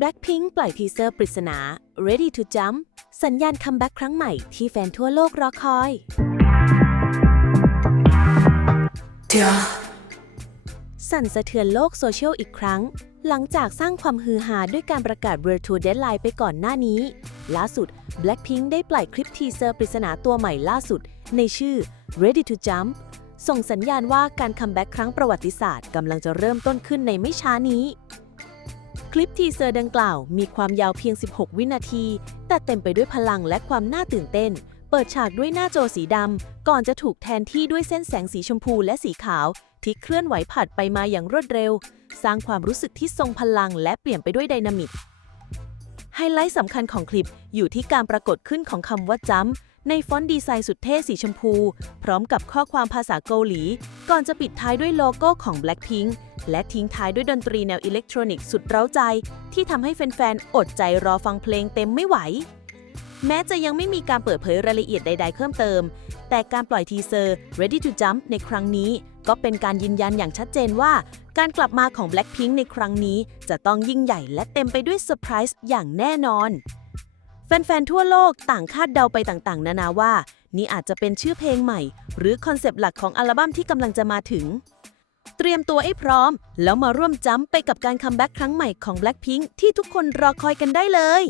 Blackpink ปล่อยทีเซอร์ปริศนา Ready to Jump สัญญาณคัมแบ็กครั้งใหม่ที่แฟนทั่วโลกรอคอย สั่นสะเทือนโลกโซเชียลอีกครั้ง หลังจากสร้างความฮือฮาด้วยการประกาศ World Tour Deadline ไปก่อนหน้านี้ ล่าสุด Blackpink ได้ปล่อยคลิปทีเซอร์ปริศนาตัวใหม่ล่าสุด ในชื่อ Ready to Jump ส่งสัญญาณว่าการคัมแบ็กครั้งประวัติศาสตร์กำลังจะเริ่มต้นขึ้นในไม่ช้านี้ คลิปทีเซอร์ดังกล่าวมีความยาวเพียง 16 วินาที แต่เต็มไปด้วยพลังและความน่าตื่นเต้น เปิดฉากด้วยหน้าจอสีดำ ก่อนจะถูกแทนที่ด้วยเส้นแสงสีชมพูและสีขาว ที่เคลื่อนไหวผัดไปมาอย่างรวดเร็ว สร้างความรู้สึกที่ทรงพลังและเปลี่ยนไปด้วยไดนามิกไฮไลท์สำคัญของคลิปอยู่ที่การปรากฏขึ้นของคำว่าจัม ในฟอนต์ดีไซน์สุดเท่สีชมพู พร้อมกับข้อความภาษาเกาหลี ก่อนจะปิดท้ายด้วยโลโก้ของ Blackpink และทิ้งท้ายด้วยดนตรีแนวอิเล็กทรอนิกส์สุดเร้าใจ ที่ทำให้แฟนๆ อดใจรอฟังเพลงเต็มไม่ไหว แม้จะยังไม่มีการเปิดเผยรายละเอียดใด ๆ เพิ่มเติม แต่การปล่อยทีเซอร์ Ready to Jump ในครั้งนี้ ก็เป็นการยืนยันอย่างชัดเจนว่า การกลับมาของ Blackpink ในครั้งนี้ จะต้องยิ่งใหญ่และเต็มไปด้วยเซอร์ไพรส์อย่างแน่นอน แฟนๆ ทั่วโลกต่างคาดเดาไปต่างๆ นานาว่า นี่อาจจะเป็นชื่อเพลงใหม่ หรือคอนเซปต์หลักของอัลบั้มที่กำลังจะมาถึง เตรียมตัวให้พร้อม แล้วมาร่วมจ้ำไปกับการคัมแบ็กครั้งใหม่ของ Blackpink ที่ทุกคนรอคอยกันได้เลย